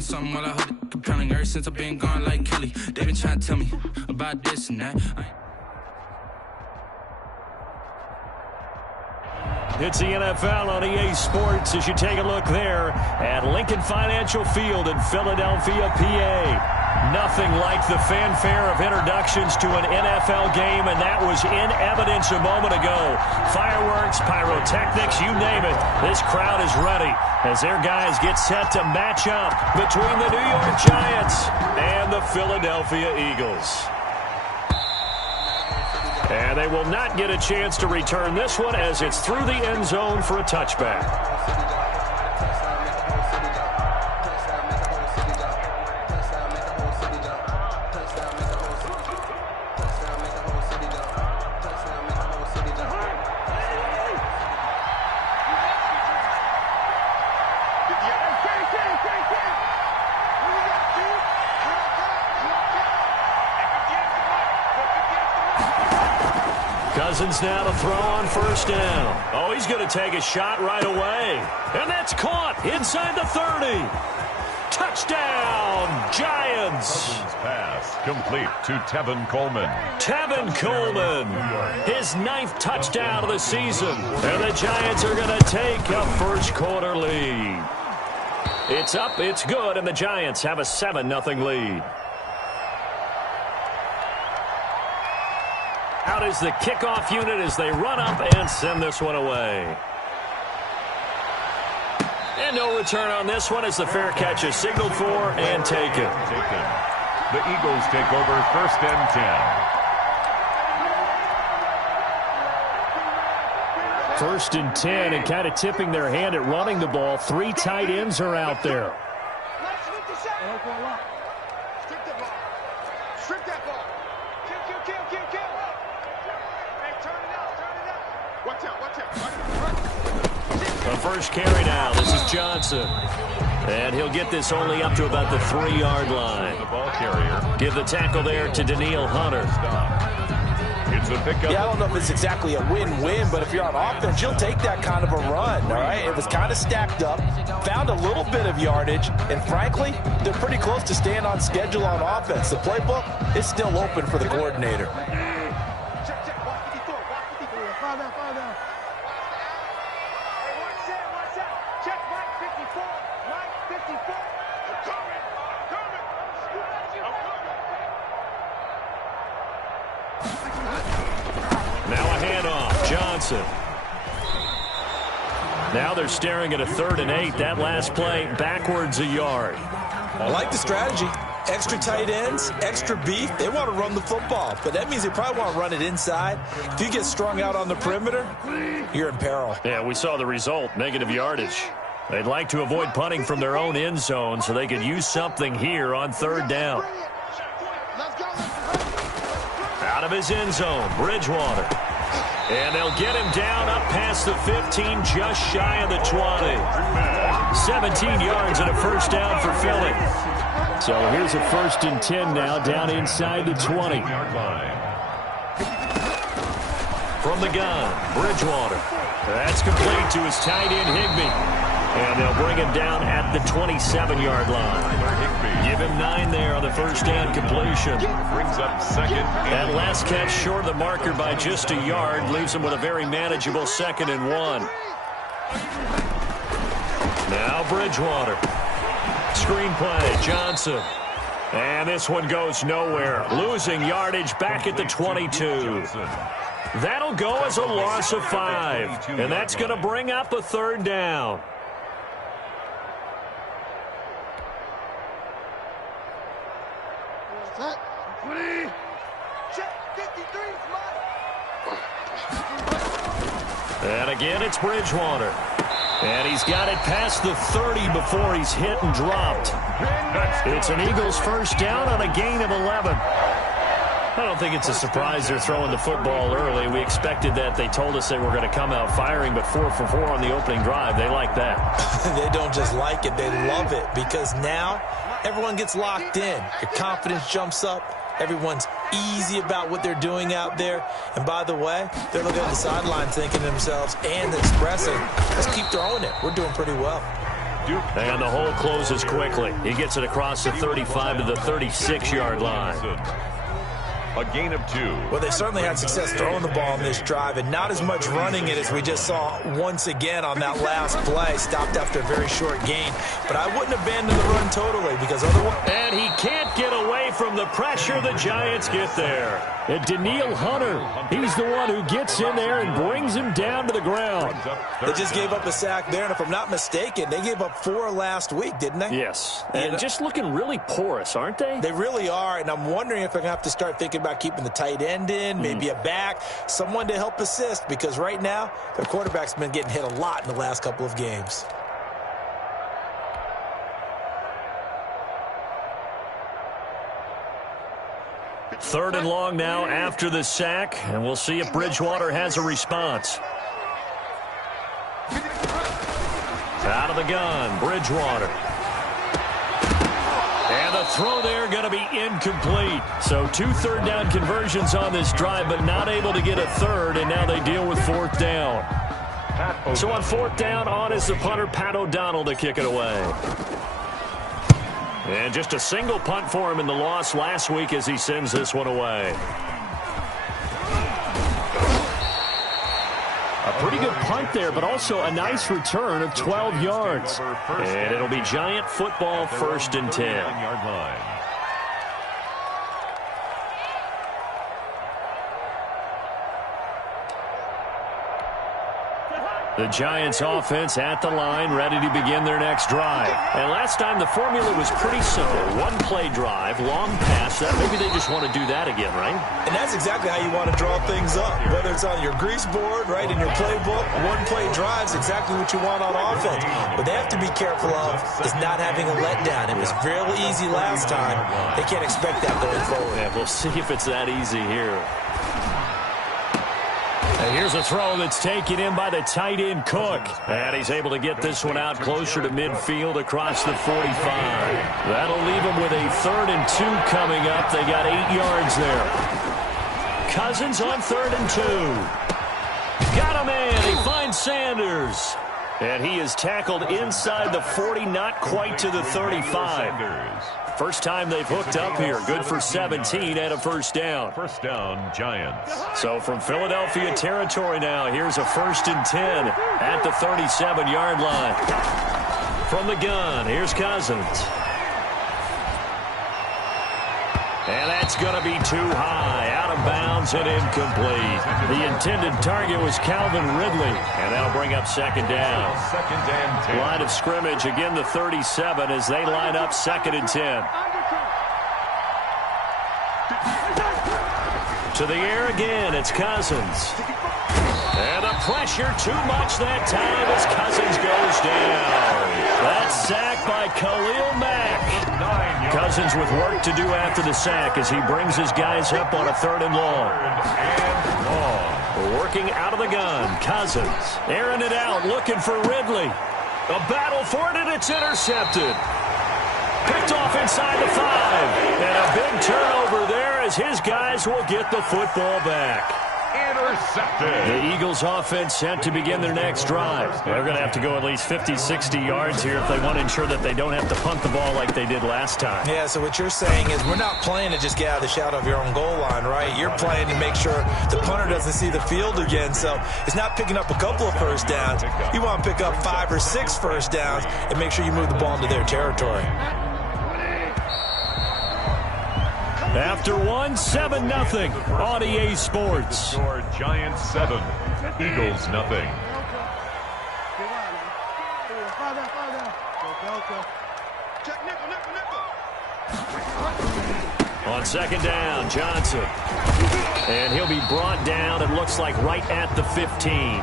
on something while I heard it compelling. Ever since I've been gone like Kelly, they been trying to tell me about this and that. It's the NFL on EA Sports as you take a look there at Lincoln Financial Field in Philadelphia, PA. Nothing like the fanfare of introductions to an NFL game, and that was in evidence a moment ago. Fireworks, pyrotechnics, you name it. This crowd is ready as their guys get set to match up between the New York Giants and the Philadelphia Eagles. And they will not get a chance to return this one as it's through the end zone for a touchback. Cousins now to throw on first down. Oh, he's going to take a shot right away. And that's caught inside the 30. Touchdown, Giants. Cousins pass complete to Tevin Coleman. Tevin Coleman, his 9th touchdown of the season. And the Giants are going to take a first quarter lead. It's up, it's good, and the Giants have a 7-0 lead. Out is the kickoff unit as they run up and send this one away. And no return on this one as the fair catch is signaled for and taken. The Eagles take over first and 10. First and 10, and kind of tipping their hand at running the ball. 3 tight ends are out there. The first carry now. This is Johnson. And he'll get this only up to about the 3-yard line. The ball carrier. Give the tackle there to Daniil Hunter. It's a pickup. Yeah, I don't know if it's exactly a win-win, but if you're on offense, you'll take that kind of a run, all right? It was kind of stacked up, found a little bit of yardage, and frankly, they're pretty close to staying on schedule on offense. The playbook is still open for the coordinator. Now a handoff. Johnson. Now they're staring at a 3rd and 8. That last play, backwards a yard. I like the strategy. Extra tight ends, extra beef. They want to run the football, but that means they probably want to run it inside. If you get strung out on the perimeter, you're in peril. Yeah, we saw the result, negative yardage. They'd like to avoid punting from their own end zone so they could use something here on 3rd down. Out of his end zone, Bridgewater. And they'll get him down up past the 15, just shy of the 20. 17 yards and a first down for Philly. So here's a 1st and 10 now, down inside the 20. From the gun, Bridgewater. That's complete to his tight end, Higbee. And they'll bring him down at the 27-yard line. Give him 9 there on the first down completion. Brings up 2nd. That last catch short of the marker by just a yard leaves him with a very manageable 2nd and 1. Now Bridgewater. Screen play, Johnson. And this one goes nowhere. Losing yardage back at the 22. That'll go as a loss of 5. And that's going to bring up a 3rd down. And again, it's Bridgewater. And he's got it past the 30 before he's hit and dropped. It's an Eagles first down on a gain of 11. I don't think it's a surprise they're throwing the football early. We expected that. They told us they were going to come out firing, but 4 for 4 on the opening drive. They like that. They don't just like it, they love it, because now everyone gets locked in. Your confidence jumps up. Everyone's easy about what they're doing out there. And by the way, they're looking at the sideline thinking to themselves and expressing, let's keep throwing it. We're doing pretty well. And the hole closes quickly. He gets it across the 35 to the 36-yard line. A gain of 2. Well, they certainly had success throwing the ball in this drive, and not as much running it as we just saw once again on that last play. Stopped after a very short gain. But I wouldn't abandon the run totally, because otherwise... And he can't get away from the pressure the Giants get there. And Daniil Hunter, he's the one who gets in there and brings him down to the ground. They just gave up a sack there, and if I'm not mistaken, they gave up 4 last week, didn't they? Yes, and just looking really porous, aren't they? They really are, and I'm wondering if they're going to have to start thinking about keeping the tight end in, maybe a back, someone to help assist, because right now, their quarterback's been getting hit a lot in the last couple of games. Third and long now after the sack, and we'll see if Bridgewater has a response. Out of the gun, Bridgewater. And the throw there going to be incomplete. So 2 third-down conversions on this drive, but not able to get a third, and now they deal with 4th down. So on 4th down, on is the punter, Pat O'Donnell, to kick it away. And just a single punt for him in the loss last week as he sends this one away. A pretty good punt there, but also a nice return of 12 yards. And it'll be Giant football, 1st and 10. The Giants offense at the line, ready to begin their next drive. And last time the formula was pretty simple. 1-play drive, long pass. That maybe they just want to do that again, right? And that's exactly how you want to draw things up. Whether it's on your grease board, right, in your playbook, 1-play drive's exactly what you want on offense. What they have to be careful of is not having a letdown. It was fairly easy last time. They can't expect that going forward. Yeah, we'll see if it's that easy here. And here's a throw that's taken in by the tight end, Cook. And he's able to get this one out closer to midfield across the 45. That'll leave him with a 3rd and 2 coming up. They got 8 yards there. Cousins on 3rd and 2. Got a man. He finds Sanders. And he is tackled inside the 40, not quite to the 35. First time they've hooked up here. Good for 17 and a 1st down. 1st down, Giants. So from Philadelphia territory now, here's a 1st and 10 at the 37-yard line. From the gun, here's Cousins. And that's going to be too high. Out of bounds and incomplete. The intended target was Calvin Ridley. And that'll bring up 2nd down. 2nd and 10. Line of scrimmage, again the 37 as they line up 2nd and 10. To the air again, it's Cousins. And the pressure too much that time as Cousins goes down. That's sacked by Khalil Mack. Cousins with work to do after the sack as he brings his guys up on a 3rd and long. Working out of the gun, Cousins. Airing it out, looking for Ridley. A battle for it, and it's intercepted. Picked off inside the 5. And a big turnover there as his guys will get the football back. Intercepted. The Eagles offense set to begin their next drive. They're going to have to go at least 50, 60 yards here if they want to ensure that they don't have to punt the ball like they did last time. Yeah, so what you're saying is we're not playing to just get out of the shadow of your own goal line, right? You're playing to make sure the punter doesn't see the field again. So it's not picking up a couple of 1st downs. You want to pick up 5 or 6 1st downs and make sure you move the ball into their territory. After 7-0 on EA Sports. Score Giants 7, Eagles 0. On 2nd down, Johnson. And he'll be brought down, it looks like, right at the 15.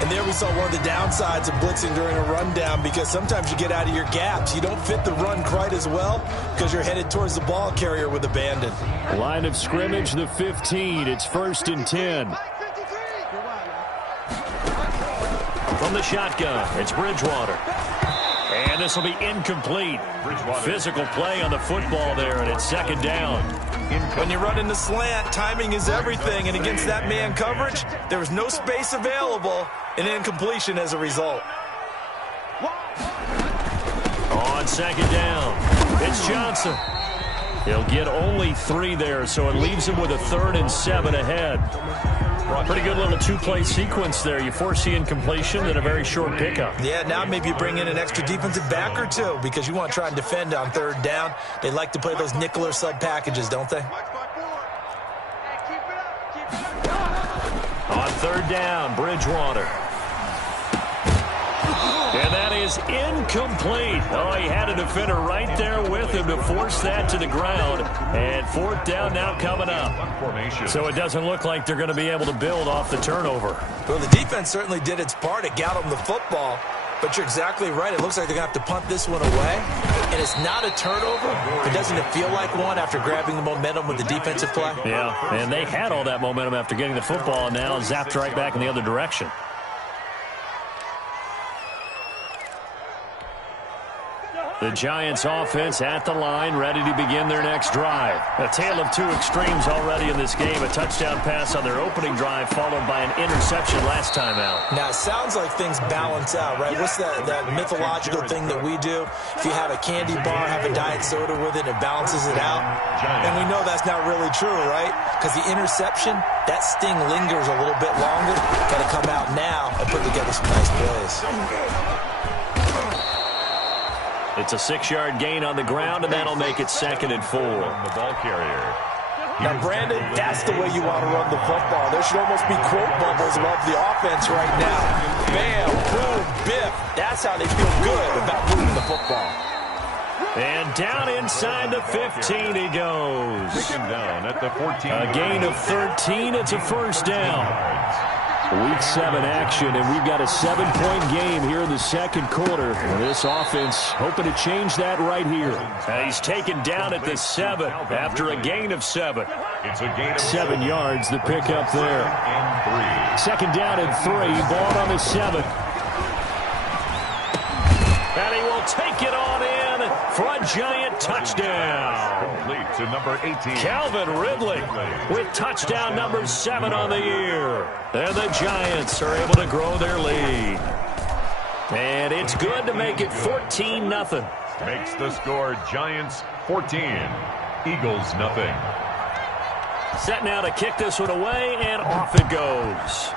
And there we saw one of the downsides of blitzing during a rundown, because sometimes you get out of your gaps. You don't fit the run quite as well because you're headed towards the ball carrier with abandon. Line of scrimmage, the 15. It's 1st and 10. From the shotgun, it's Bridgewater. And this will be incomplete. Physical play on the football there, and it's 2nd down. When you run in the slant, timing is everything, and against that man coverage, there was no space available, and incompletion as a result. second down. It's Johnson. He'll get only 3 there, so it leaves him with a 3rd and 7 ahead. Pretty good little 2-play sequence there. You force the incompletion and a very short pickup. Yeah, now maybe you bring in an extra defensive back or two because you want to try and defend on 3rd down. They like to play those nickel or sub packages, don't they? On 3rd down, Bridgewater. And that is incomplete. Oh, he had a defender right there with him to force that to the ground. And 4th down now coming up. So it doesn't look like they're going to be able to build off the turnover. Well, the defense certainly did its part. It got them the football. But you're exactly right. It looks like they're going to have to punt this one away. And it's not a turnover. But doesn't it feel like one after grabbing the momentum with the defensive play? Yeah, and they had all that momentum after getting the football and now zapped right back in the other direction. The Giants offense at the line, ready to begin their next drive. A tale of 2 extremes already in this game. A touchdown pass on their opening drive, followed by an interception last time out. Now, it sounds like things balance out, right? What's that mythological thing that we do? If you have a candy bar, have a diet soda with it, it balances it out. And we know that's not really true, right? Because the interception, that sting lingers a little bit longer. Got to come out now and put together some nice plays. It's a 6-yard gain on the ground, and that'll make it 2nd and 4. The ball carrier. Now, Brandon, that's the way you want to run the football. There should almost be quote bubbles above the offense right now. Bam, boom, biff. That's how they feel good about moving the football. And down inside the 15 he goes. Taken down at the 14. A gain of 13. It's a 1st down. Week 7 action, and we've got a 7-point game here in the 2nd quarter. And this offense hoping to change that right here. He's taken down at the 7 after a gain of 7. It's a gain of 7 yards, the pickup there. And 3. 2nd down and 3, ball on the 7. And he will take it on in for a giant touchdown. Complete to number 18. Calvin Ridley with touchdown number 7 on the year. And the Giants are able to grow their lead. And it's good to make it 14-0. Makes the score Giants 14. Eagles nothing. Set now to kick this one away, and off it goes.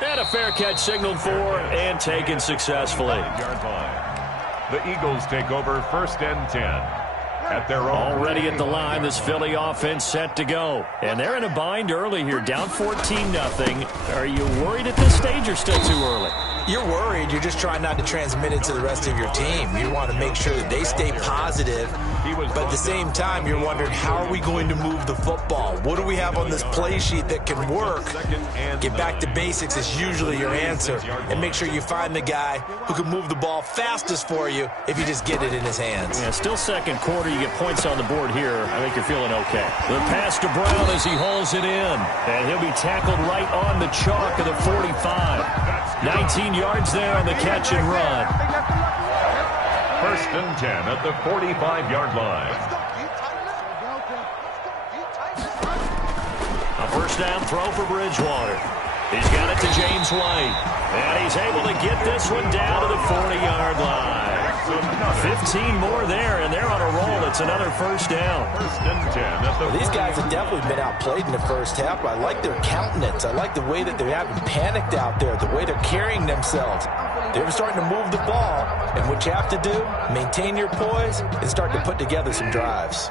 And a fair catch signaled for and taken successfully. 5-yard line. The Eagles take over 1st and 10. At their own. Already at the line, this Philly offense set to go. And they're in a bind early here, down 14-0. Are you worried at this stage or still too early? You're worried. You're just trying not to transmit it to the rest of your team. You want to make sure that they stay positive. But at the same time, you're wondering, how are we going to move the football? What do we have on this play sheet that can work? Get back to basics is usually your answer. And make sure you find the guy who can move the ball fastest for you if you just get it in his hands. Yeah, still 2nd quarter. You get points on the board here. I think you're feeling okay. The pass to Brown as he hauls it in. And he'll be tackled right on the chalk of the 45. 19 yards there on the catch and run. 1st and 10 at the 45-yard line. A 1st down throw for Bridgewater. He's got it to James White. And he's able to get this one down to the 40-yard line. 15 more there, and they're on a roll. It's another 1st down. 1st and 10 at the Well, these guys have definitely been outplayed in the 1st half. I like their countenance. I like the way that they haven't panicked out there, the way they're carrying themselves. They're starting to move the ball, and what you have to do, maintain your poise and start to put together some drives.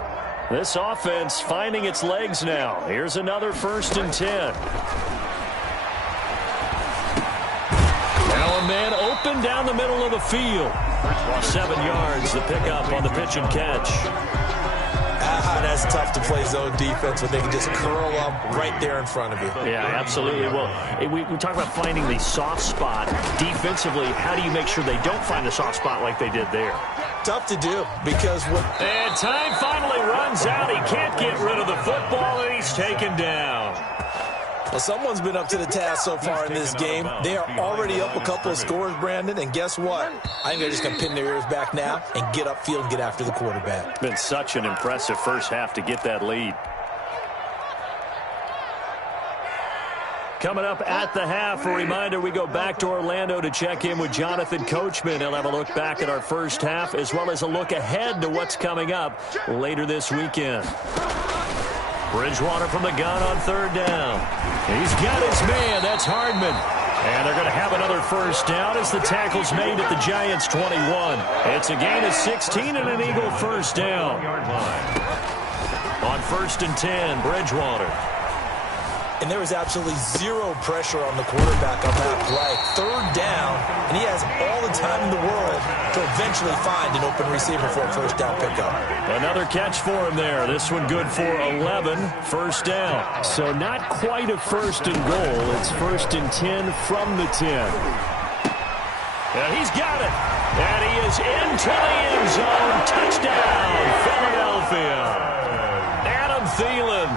This offense finding its legs now. Here's another 1st and 10. Now a man open down the middle of the field. 7 yards, the pickup on the pitch and catch. That's tough to play zone defense when they can just curl up right there in front of you. Yeah, absolutely. Well, we talk about finding the soft spot defensively. How do you make sure they don't find the soft spot like they did there? Tough to do because what... And time finally runs out. He can't get rid of the football, and he's taken down. Well, someone's been up to the task so far in this game. They are already up a couple of scores, Brandon, and guess what? I think they're just going to pin their ears back now and get upfield and get after the quarterback. Been such an impressive 1st half to get that lead. Coming up at the half, a reminder, we go back to Orlando to check in with Jonathan Coachman. He'll have a look back at our first half as well as a look ahead to what's coming up later this weekend. Bridgewater from the gun on third down. He's got his man. That's Hardman. And they're going to have another first down as the tackle's made at the Giants' 21. It's a gain of 16 and an Eagle first down. On 1st and 10, Bridgewater. And there was absolutely zero pressure on the quarterback on that play. Third down, and he has all the time in the world to eventually find an open receiver for a first down pickup. Another catch for him there. This one good for 11, first down. So not quite a first and goal. It's 1st and 10 from the 10. And he's got it. And he is into the end zone. Touchdown, Philadelphia. Adam Thielen.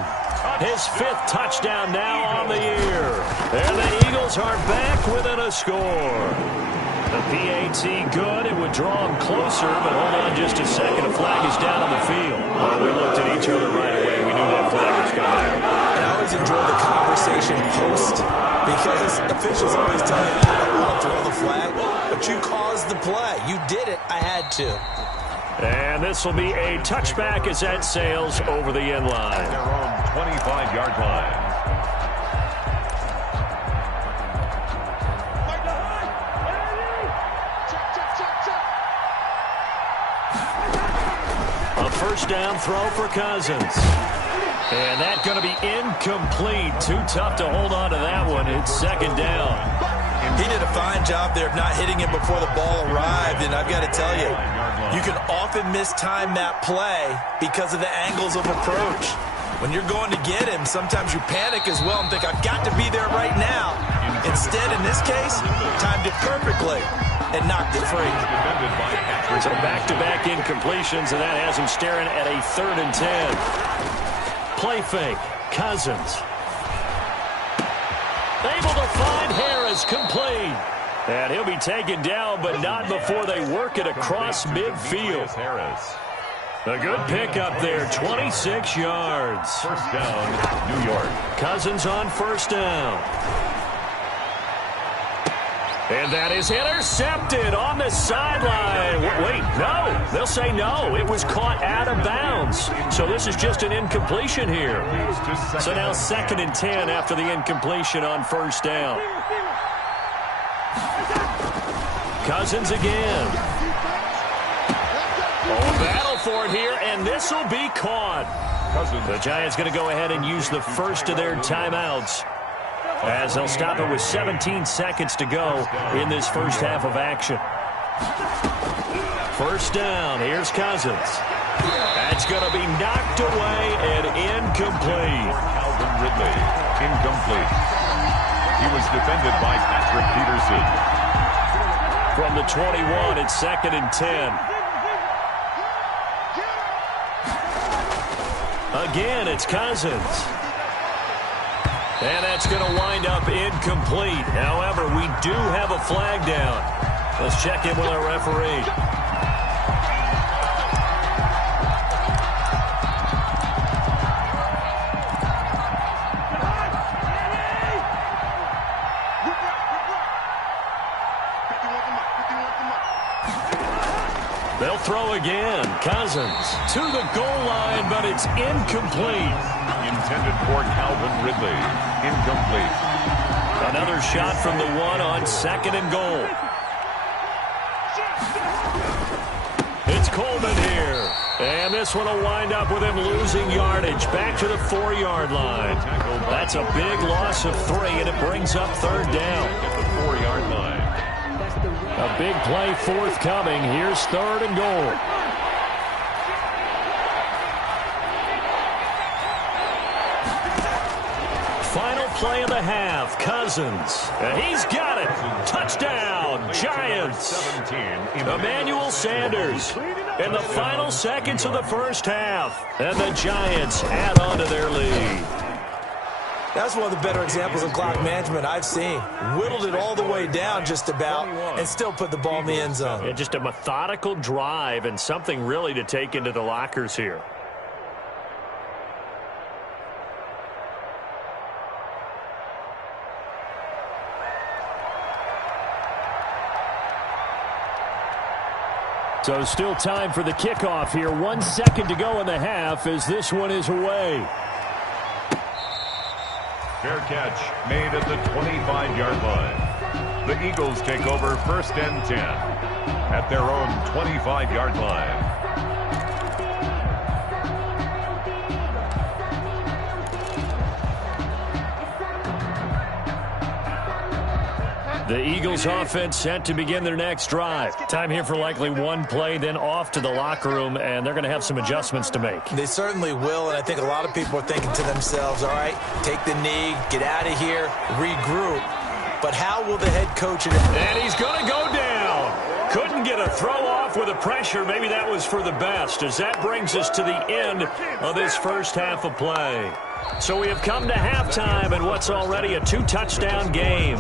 His 5th touchdown now on the year. And the Eagles are back within a score. The PAT good. It would draw him closer, but hold on just a second. A flag is down on the field. We looked at each other right away. We knew that flag was coming. And I always enjoy the conversation post because officials always tell you, I don't want to throw the flag, but you caused the play. You did it. I had to. And this will be a touchback as that sails over the end line. Their own 25-yard line. A first down throw for Cousins. And that's going to be incomplete. Too tough to hold on to that one. It's 2nd down. He did a fine job there of not hitting him before the ball arrived, and I've got to tell you, you can often mistime that play because of the angles of approach. When you're going to get him, sometimes you panic as well and think, I've got to be there right now. Instead, in this case, timed it perfectly and knocked it free. So back-to-back incompletions, and that has him staring at a 3rd and 10. Play fake, Cousins. Able to find Harris, complete. And he'll be taken down, but not before they work it across midfield. A good pickup there, 26 yards. First down, New York. Cousins on first down. And that is intercepted on the sideline. Wait, no. They'll say no. It was caught out of bounds. So this is just an incompletion here. So now 2nd and 10 after the incompletion on first down. Cousins again. Oh, battle for it here, and this will be caught. The Giants going to go ahead and use the first of their timeouts as they'll stop it with 17 seconds to go in this first half of action. First down, here's Cousins. That's going to be knocked away and incomplete. Calvin Ridley, incomplete. He was defended by Patrick Peterson. From the 21, it's 2nd and 10. Again, it's Cousins. And that's going to wind up incomplete. However, we do have a flag down. Let's check in with our referee. They'll throw again. Cousins to the goal line, but it's incomplete. Intended for Calvin Ridley. Incomplete. Another shot from the 1 on 2nd and goal. It's Coleman here. And this one will wind up with him losing yardage back to the 4-yard line. That's a big loss of 3, and it brings up 3rd down. At the 4-yard line. A big play forthcoming. Here's 3rd and goal. Final play of the half. Cousins. And he's got it. Touchdown, Giants. Emmanuel Sanders in the final seconds of the first half. And the Giants add on to their lead. That's one of the better examples of clock management I've seen. Whittled it all the way down just about and still put the ball in the end zone. Yeah, just a methodical drive and something really to take into the lockers here. So still time for the kickoff here. 1 second to go in the half as this one is away. Fair catch made at the 25-yard line. The Eagles take over 1st and 10 at their own 25-yard line. The Eagles offense set to begin their next drive. Time here for likely one play, then off to the locker room, and they're going to have some adjustments to make. They certainly will, and I think a lot of people are thinking to themselves, all right, take the knee, get out of here, regroup. But how will the head coach... And he's going to go down. Couldn't get a throw off with the pressure. Maybe that was for the best, as that brings us to the end of this first half of play. So we have come to halftime in what's already a 2-touchdown game.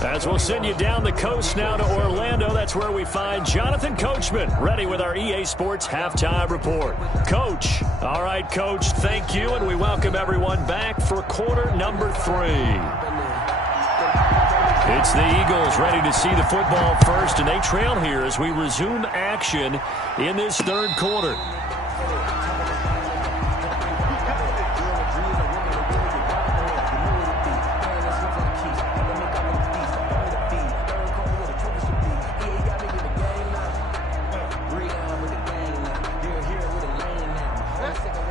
As we'll send you down the coast now to Orlando, that's where we find Jonathan Coachman ready with our EA Sports Halftime Report. Coach. All right, Coach, thank you, and we welcome everyone back for quarter number 3. It's the Eagles ready to see the football first, and they trail here as we resume action in this third quarter.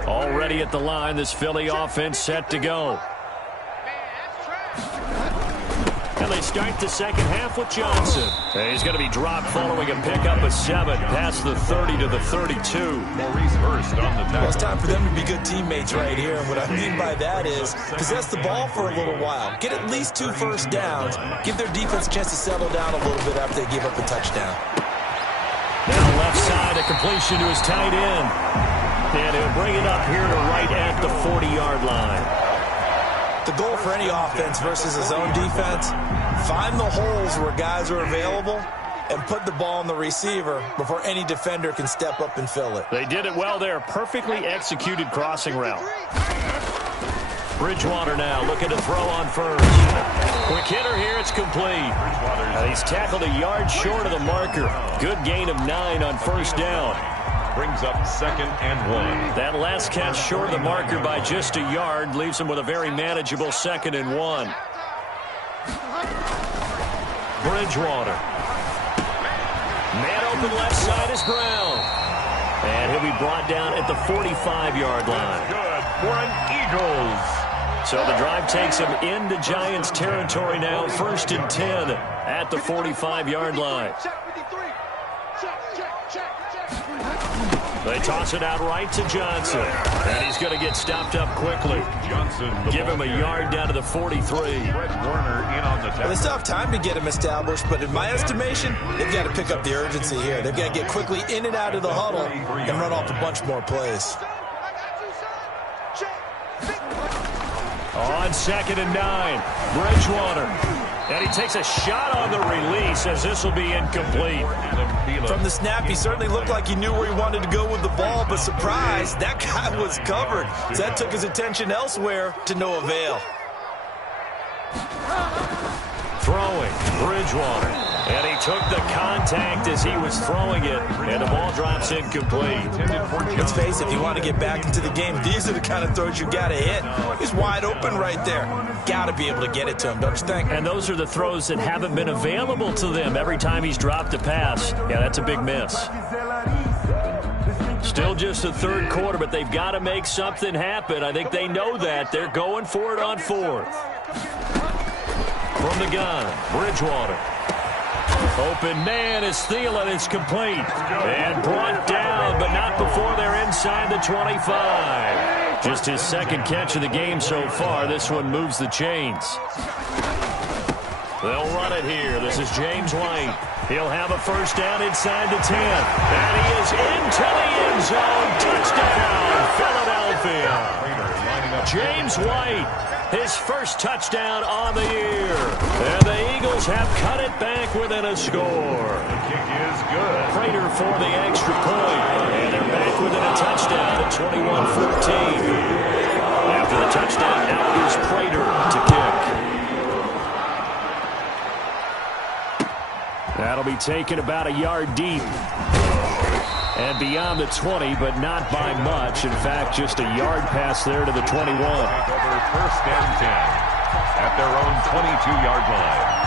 Already at the line, this Philly offense set to go. And they start the second half with Johnson. And he's going to be dropped following a pickup of 7 past the 30 to the 32. Maurice Hurst on the tackle. Well, it's time for them to be good teammates right here. And what I mean by that is possess the ball for a little while. Get at least 2 first downs. Give their defense a chance to settle down a little bit after they give up a touchdown. Now left side, a completion to his tight end. And he'll bring it up here to right at the 40-yard line. The goal for any offense versus his own defense, find the holes where guys are available and put the ball on the receiver before any defender can step up and fill it. They did it well there. Perfectly executed crossing route. Bridgewater now looking to throw on first. Quick hitter here, it's complete. And he's tackled a yard short of the marker. Good gain of 9 on first down. Brings up 2nd and 1. That last catch short of the marker by just a yard leaves him with a very manageable 2nd and 1. Bridgewater. Man open left side is Brown. And he'll be brought down at the 45-yard line. Good for an Eagles. So the drive takes him into Giants territory now. 1st and 10 at the 45-yard line. They toss it out right to Johnson. And he's going to get stopped up quickly. Johnson. Give him a yard down to the 43. Fred Warner in on the tackle. Well, they still have time to get him established, but in my estimation, they've got to pick up the urgency here. They've got to get quickly in and out of the huddle and run off a bunch more plays. On 2nd and 9, Bridgewater. And he takes a shot on the release as this will be incomplete. From the snap, he certainly looked like he knew where he wanted to go with the ball, but surprise, that guy was covered. So that took his attention elsewhere to no avail. Throwing, Bridgewater. And he took the contact as he was throwing it, and the ball drops incomplete. Let's face it, if you want to get back into the game, these are the kind of throws you got to hit. He's wide open right there. Got to be able to get it to him, don't you think? And those are the throws that haven't been available to them every time he's dropped a pass. Yeah, that's a big miss. Still just the third quarter, but they've got to make something happen. I think they know that. They're going for it on 4th. From the gun, Bridgewater. Open man is Thielen. It's complete. And brought down, but not before they're inside the 25. Just his 2nd catch of the game so far. This one moves the chains. They'll run it here. This is James White. He'll have a first down inside the 10. And he is into the end zone. Touchdown, Philadelphia. James White, his first touchdown on the year. And the Eagles have cut it back within a score. The kick is good. Prater for the extra point. And they're back within a touchdown at 21-14. After the touchdown, out is Prater to kick. That'll be taken about a yard deep. And beyond the 20, but not by much. In fact, just a yard pass there to the 21. Over first and 10 at their own 22-yard line.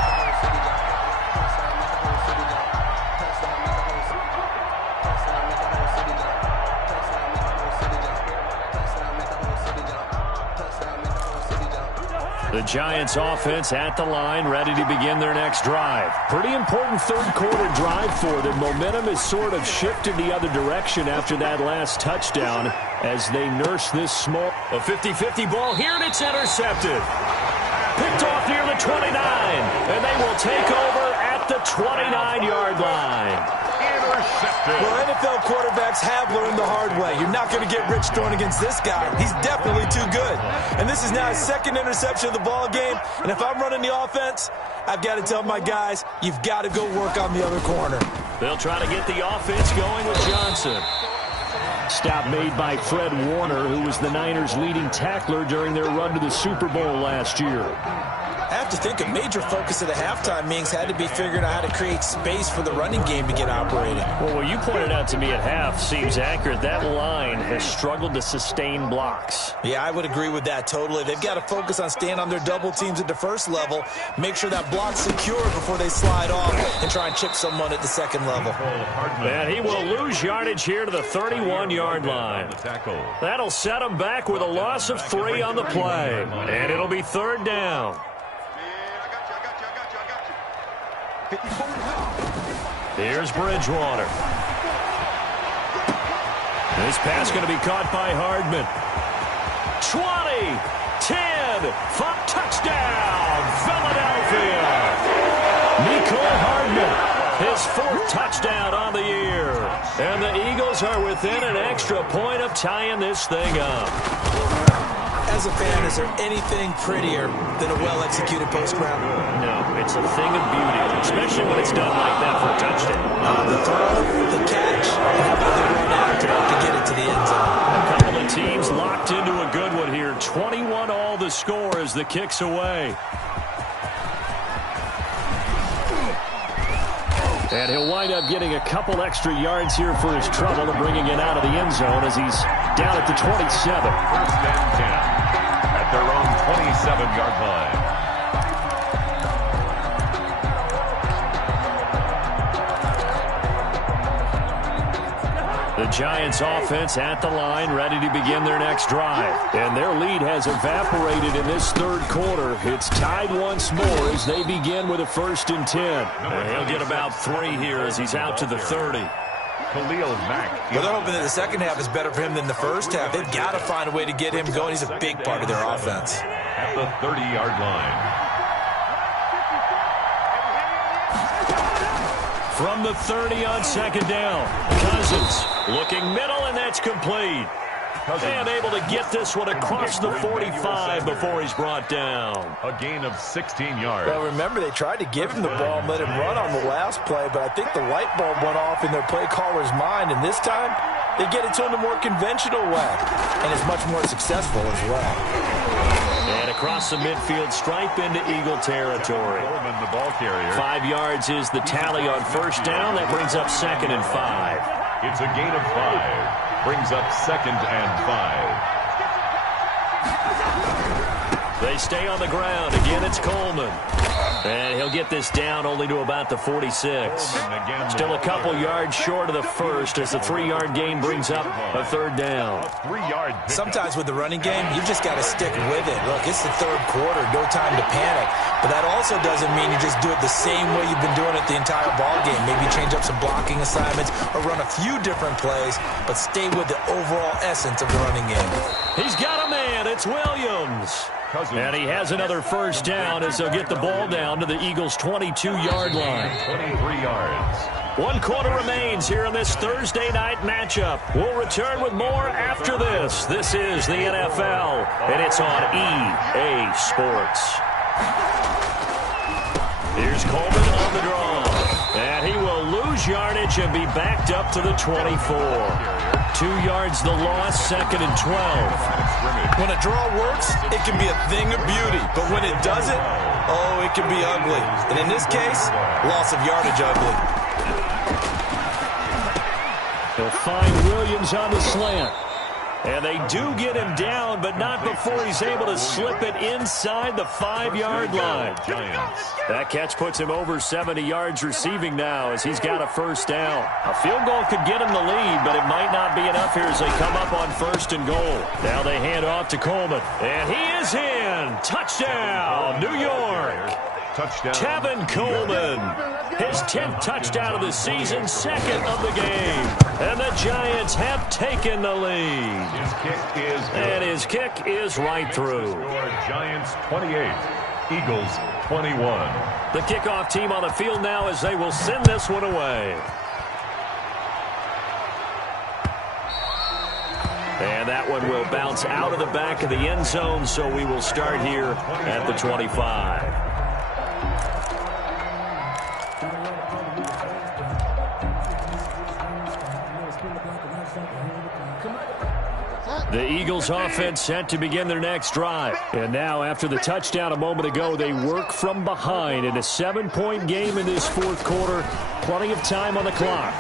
The Giants offense at the line, ready to begin their next drive. Pretty important third quarter drive for them. Momentum has sort of shifted the other direction after that last touchdown as they nurse this small. A 50-50 ball here, and it's intercepted. Picked off near the 29, and they will take over at the 29-yard line. Well, NFL quarterbacks have learned the hard way. You're not going to get rich throwing against this guy. He's definitely too good. And this is now his second interception of the ball game. And if I'm running the offense, I've got to tell my guys, you've got to go work on the other corner. They'll try to get the offense going with Johnson. Stop made by Fred Warner, who was the Niners' leading tackler during their run to the Super Bowl last year. I have to think a major focus of the halftime meetings had to be figuring out how to create space for the running game to get operating. Well, what you pointed out to me at half seems accurate. That line has struggled to sustain blocks. Yeah, I would agree with that totally. They've got to focus on staying on their double teams at the first level, make sure that block's secure before they slide off and try and chip someone at the second level. And he will lose yardage here to the 31-yard line. That'll set him back with a loss of 3 on the play. And it'll be third down. Here's Bridgewater. This pass going to be caught by Hardman. 20, 10, 5, touchdown, Philadelphia. Mecole Hardman, his 4th touchdown on the year. And the Eagles are within an extra point of tying this thing up. As a fan, is there anything prettier than a well-executed post route? No, it's a thing of beauty, especially when it's done like that for a touchdown. The throw, the catch, and how about the run after to get it to the end zone? A couple of teams locked into a good one here. 21 all the score as the kick's away. And he'll wind up getting a couple extra yards here for his trouble and bringing it out of the end zone as he's down at the 27. First and 10 at their own 27-yard line. The Giants offense at the line, ready to begin their next drive. And their lead has evaporated in this third quarter. It's tied once more as they begin with a 1st and 10. And he'll get about 3 here as he's out to the 30. Khalil Mack. Well, they're hoping that the second half is better for him than the first half. They've got to find a way to get him going. He's a big part of their offense. At the 30-yard line. From the 30 on second down, Cousins looking middle, and that's complete. And able to get this one across the 45 before he's brought down. A gain of 16 yards. Well, remember, they tried to give him the ball and let him run on the last play, but I think the light bulb went off in their play caller's mind, and this time they get it to him the more conventional way, and it's much more successful as well. And across the midfield stripe into Eagle territory. Coleman, the ball carrier. 5 yards is the tally on first down. That brings up 2nd and 5. It's a gain of 5. Brings up 2nd and 5. They stay on the ground. Again, it's Coleman. And he'll get this down only to about the 46. Still a couple yards short of the first as the 3-yard gain brings up a 3rd down. Sometimes with the running game, you've just got to stick with it. Look, it's the third quarter, no time to panic. But that also doesn't mean you just do it the same way you've been doing it the entire ball game. Maybe change up some blocking assignments or run a few different plays, but stay with the overall essence of the running game. He's got a man. It's Williams. And he has another first down as they'll get the ball down to the Eagles' 22-yard line. 23 yards. 1 quarter remains here in this Thursday night matchup. We'll return with more after this. This is the NFL, and it's on EA Sports. Here's Coleman on the draw. And he will lose yardage and be backed up to the 24. 2 yards the loss, 2nd and 12. When a draw works, it can be a thing of beauty. But when it doesn't, oh, it can be ugly. And in this case, loss of yardage ugly. He'll find Williams on the slant. And they do get him down, but not before he's able to slip it inside the 5-yard line. That catch puts him over 70 yards receiving now as he's got a first down. A field goal could get him the lead, but it might not be enough here as they come up on 1st and goal. Now they hand off to Coleman. And he is in. Touchdown, New York. Touchdown. Tevin Coleman, his 10th touchdown of the season, 2nd of the game. And the Giants have taken the lead. His kick is good. And his kick is right through. Score Giants 28, Eagles 21. The kickoff team on the field now as they will send this one away. And that one will bounce out of the back of the end zone, so we will start here at the 25. The Eagles offense set to begin their next drive. And now after the touchdown a moment ago, they work from behind in a 7-point game in this 4th quarter. Plenty of time on the clock.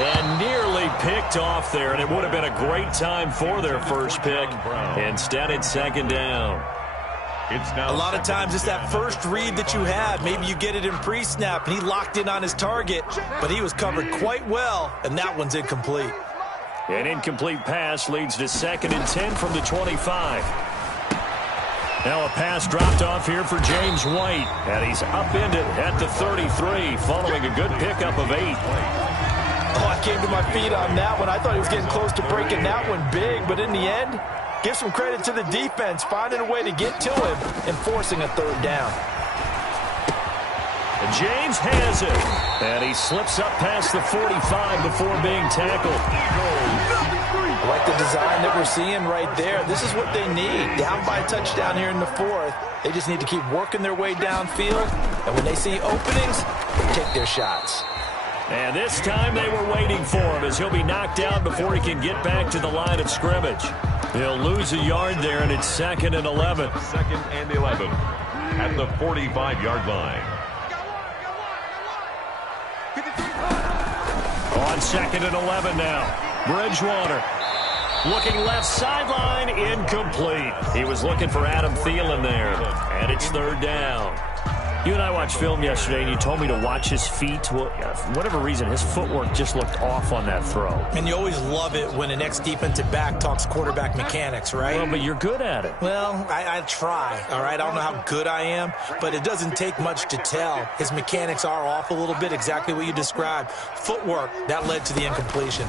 And nearly picked off there, and it would have been a great time for their first pick. Instead, it's 2nd down. A lot of times it's that first read that you have. Maybe you get it in pre-snap, and he locked in on his target, but he was covered quite well, and that one's incomplete. An incomplete pass leads to 2nd and 10 from the 25. Now a pass dropped off here for James White, and he's upended at the 33 following a good pickup of 8. Oh, I came to my feet on that one. I thought he was getting close to breaking that one big, but in the end, give some credit to the defense, finding a way to get to him and forcing a 3rd down. And James has it, and he slips up past the 45 before being tackled. I like the design that we're seeing right there. This is what they need. Down by a touchdown here in the 4th. They just need to keep working their way downfield, and when they see openings, they take their shots. And this time they were waiting for him as he'll be knocked down before he can get back to the line of scrimmage. He'll lose a yard there, and it's 2nd and 11. 2nd and 11 at the 45-yard line. On 2nd and 11 now. Bridgewater looking left sideline, incomplete. He was looking for Adam Thielen there, and it's 3rd down. You and I watched film yesterday, and you told me to watch his feet. Well, for whatever reason, his footwork just looked off on that throw. And you always love it when an ex-defensive back talks quarterback mechanics, right? Well, but you're good at it. Well, I try, all right? I don't know how good I am, but it doesn't take much to tell. His mechanics are off a little bit, exactly what you described. Footwork, that led to the incompletion.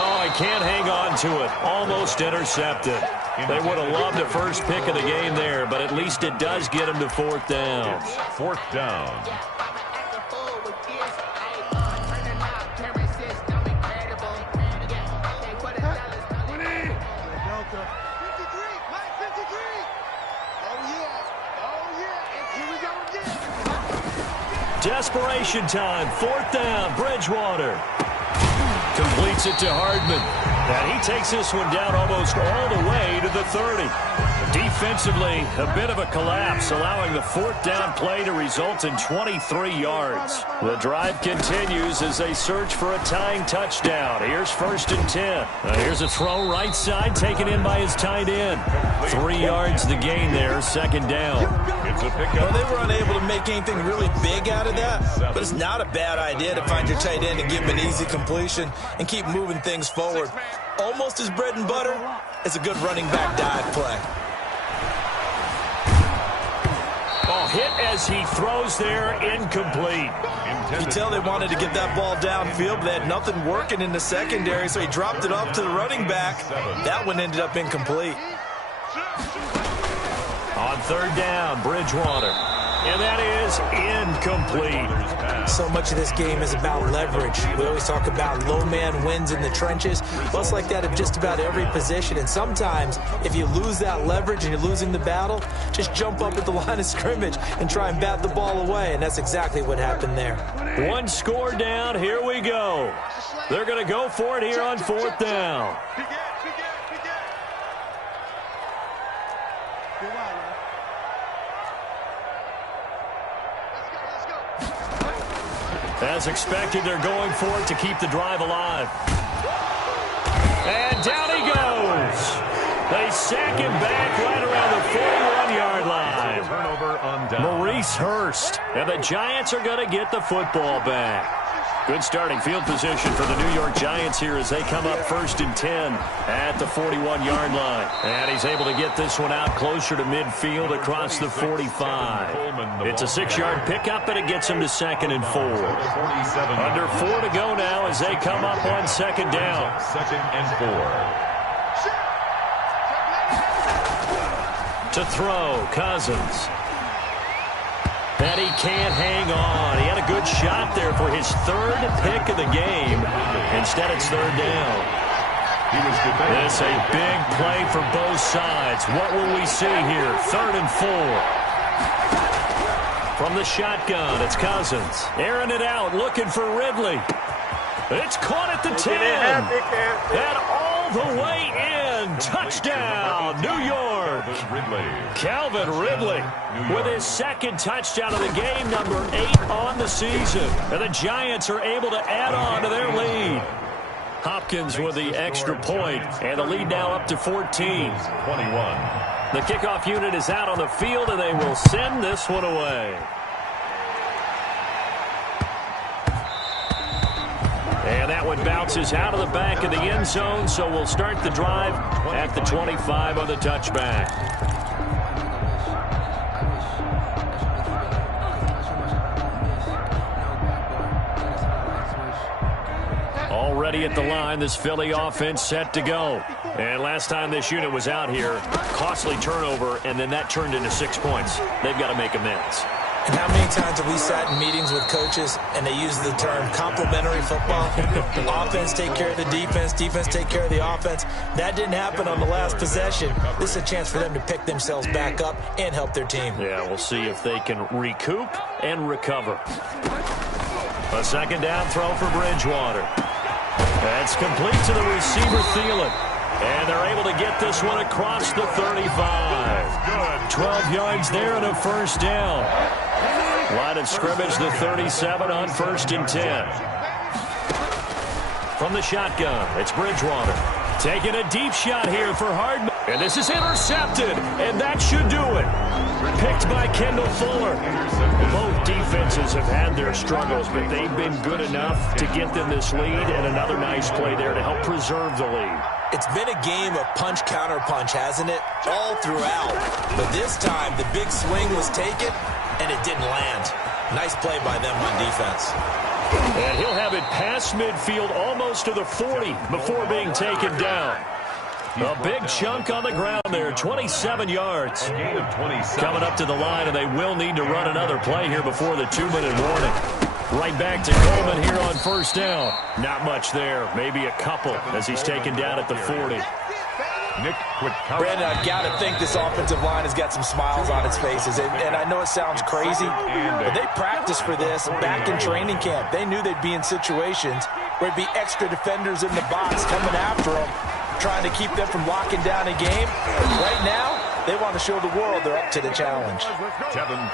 Oh, he can't hang on to it. Almost intercepted. They would have loved the first pick of the game there, but at least it does get him to 4th down. 4th down. Desperation time. 4th down. Bridgewater completes it to Hardman. And he takes this one down almost all the way to the 30. Defensively, a bit of a collapse, allowing the 4th down play to result in 23 yards. The drive continues as they search for a tying touchdown. Here's 1st and 10. Here's a throw right side, taken in by his tight end. 3 yards the gain there, 2nd down. It's a pickup. Well, they were unable to make anything really big out of that, but it's not a bad idea to find your tight end and give him an easy completion and keep moving things forward. Almost as bread and butter as a good running back dive play. Oh, hit as he throws there, incomplete. You tell they wanted to get that ball downfield, but they had nothing working in the secondary, so he dropped it off to the running back. That one ended up incomplete. On 3rd down, Bridgewater. And that is incomplete. So much of this game is about leverage. We always talk about low man wins in the trenches. Well, it's like that of just about every position. And sometimes, if you lose that leverage and you're losing the battle, just jump up at the line of scrimmage and try and bat the ball away. And that's exactly what happened there. One score down. Here we go. They're going to go for it here on 4th down. As expected, they're going for it to keep the drive alive. And down he goes. They sack him back right around the 41-yard line. Turnover on down. Maurice Hurst. And the Giants are going to get the football back. Good starting field position for the New York Giants here as they come up 1st and 10 at the 41-yard line. And he's able to get this one out closer to midfield across the 45. It's a 6-yard pickup, and it gets him to 2nd and 4. Under 4 to go now as they come up on 2nd down. 2nd and 4. To throw, Cousins. And he can't hang on. He had a good shot there for his 3rd pick of the game. Instead, it's 3rd down. This a big play for both sides. What will we see here? 3rd and 4. From the shotgun, it's Cousins. Airing it out, looking for Ridley. It's caught at the 10. And all the way in. Touchdown, New York. Calvin Ridley with his 2nd touchdown of the game, number 8 on the season. And the Giants are able to add on to their lead. Hopkins with the extra point, and the lead now up to 14. 21. The kickoff unit is out on the field, and they will send this one away. And that one bounces out of the back of the end zone, so we'll start the drive at the 25 on the touchback. Already at the line, this Philly offense set to go. And last time this unit was out here, costly turnover, and then that turned into 6 points. They've got to make amends. And how many times have we sat in meetings with coaches and they use the term complementary football? Offense take care of the defense, defense take care of the offense. That didn't happen on the last possession. This is a chance for them to pick themselves back up and help their team. Yeah, we'll see if they can recoup and recover. A 2nd down throw for Bridgewater. That's complete to the receiver, Thielen. And they're able to get this one across the 35. 12 yards there and a 1st down. Line of scrimmage, the 37 on 1st and 10. From the shotgun, it's Bridgewater. Taking a deep shot here for Hardman. And this is intercepted, and that should do it. Picked by Kendall Fuller. Both defenses have had their struggles, but they've been good enough to get them this lead, and another nice play there to help preserve the lead. It's been a game of punch-counter-punch, hasn't it? All throughout. But this time, the big swing was taken, and it didn't land. Nice play by them on defense. And he'll have it past midfield almost to the 40 before being taken down. A big chunk on the ground there, 27 yards. Coming up to the line, and they will need to run another play here before the 2-minute warning. Right back to Coleman here on 1st down. Not much there, maybe a couple as he's taken down at the 40. Brandon, I've got to think this offensive line has got some smiles on its faces. And I know it sounds crazy, but they practiced for this back in training camp. They knew they'd be in situations where it'd be extra defenders in the box coming after them, trying to keep them from locking down a game. Right now, they want to show the world they're up to the challenge.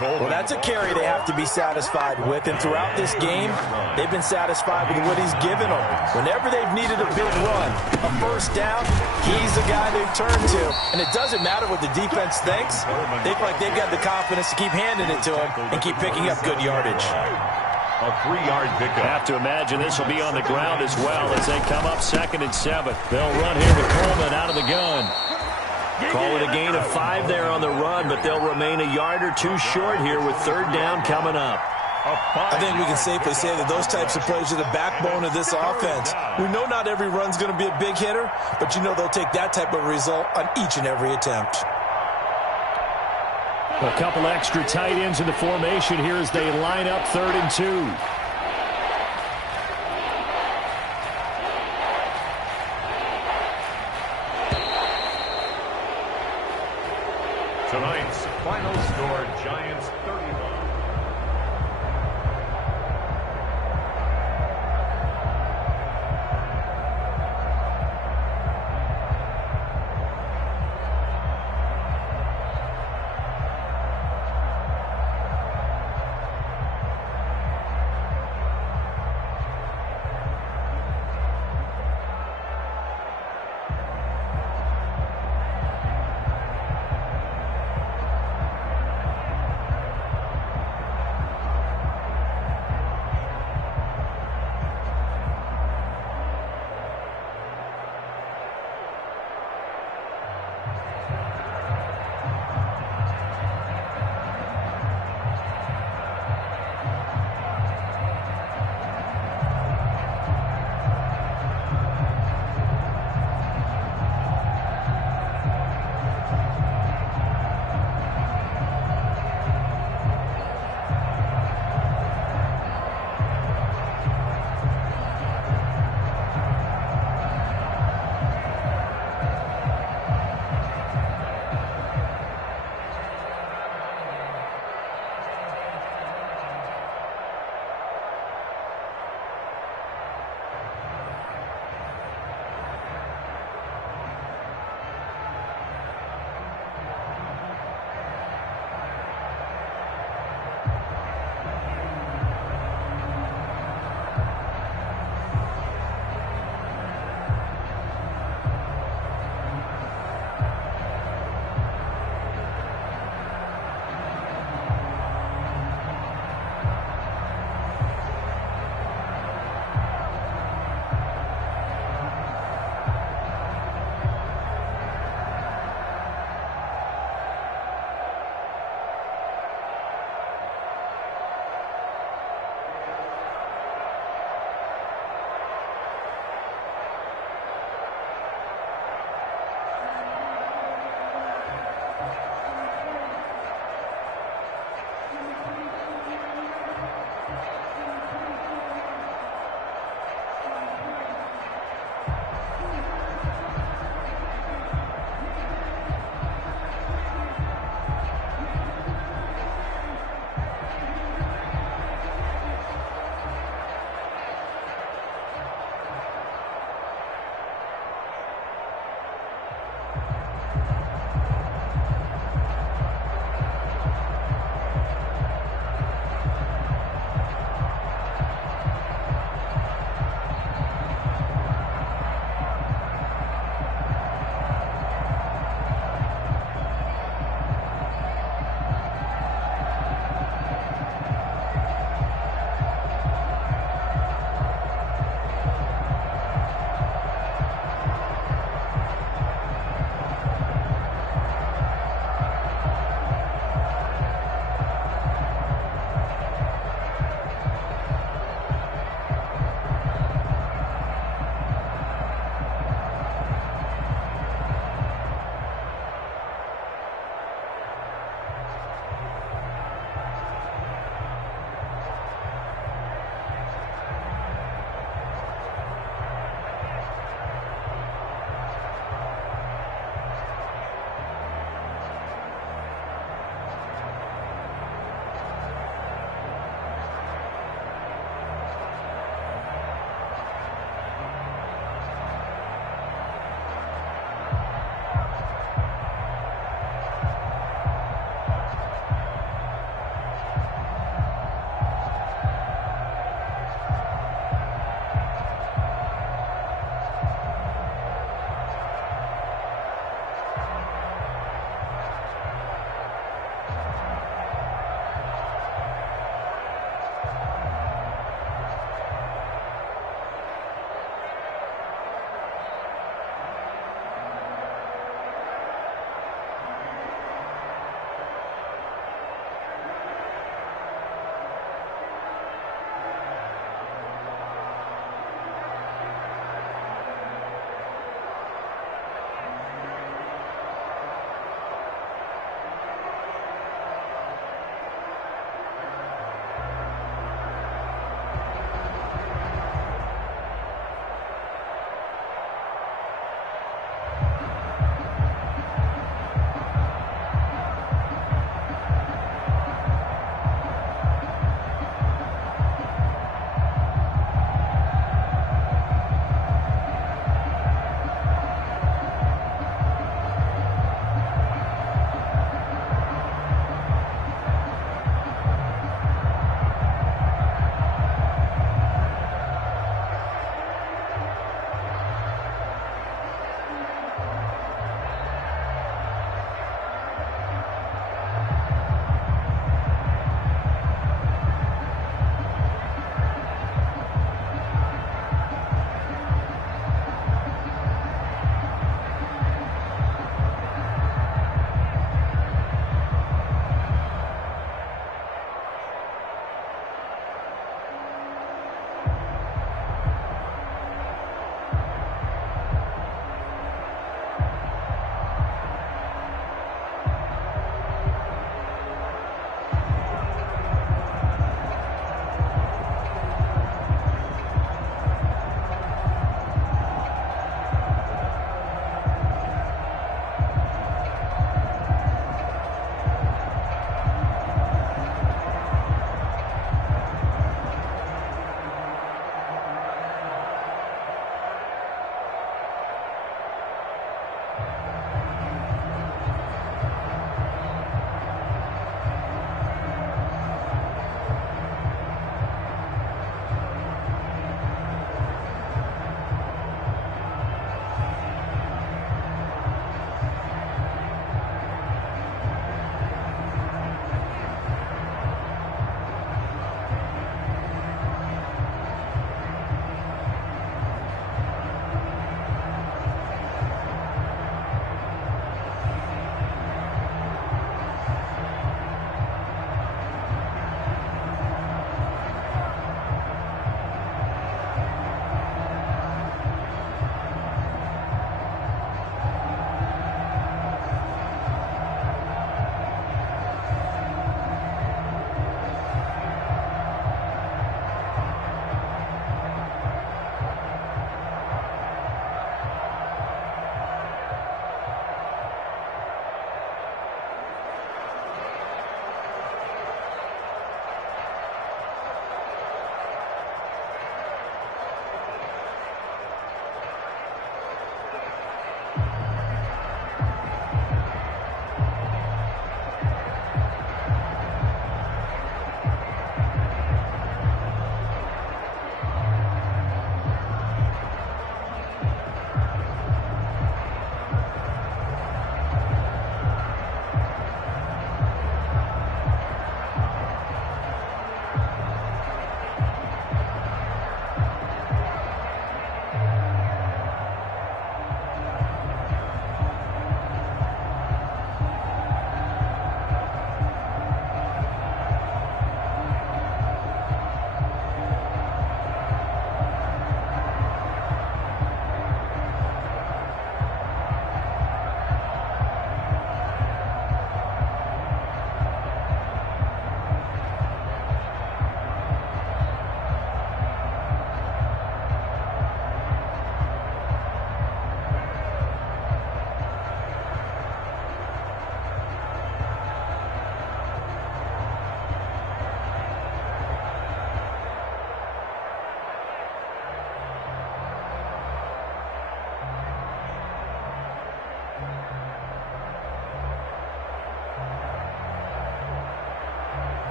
Well, that's a carry they have to be satisfied with, and throughout this game, they've been satisfied with what he's given them. Whenever they've needed a big run, a 1st down, he's the guy they've turned to. And it doesn't matter what the defense thinks. They feel like they've got the confidence to keep handing it to him and keep picking up good yardage. A 3-yard pickup. I have to imagine this will be on the ground as well as they come up 2nd and 7. They'll run here with Coleman out of the gun. Call it a gain of 5 there on the run, but they'll remain a yard or 2 short here with 3rd down coming up. I think we can safely say that those types of plays are the backbone of this offense. We know not every run's going to be a big hitter, but you know they'll take that type of result on each and every attempt. A couple extra tight ends in the formation here as they line up 3rd and 2.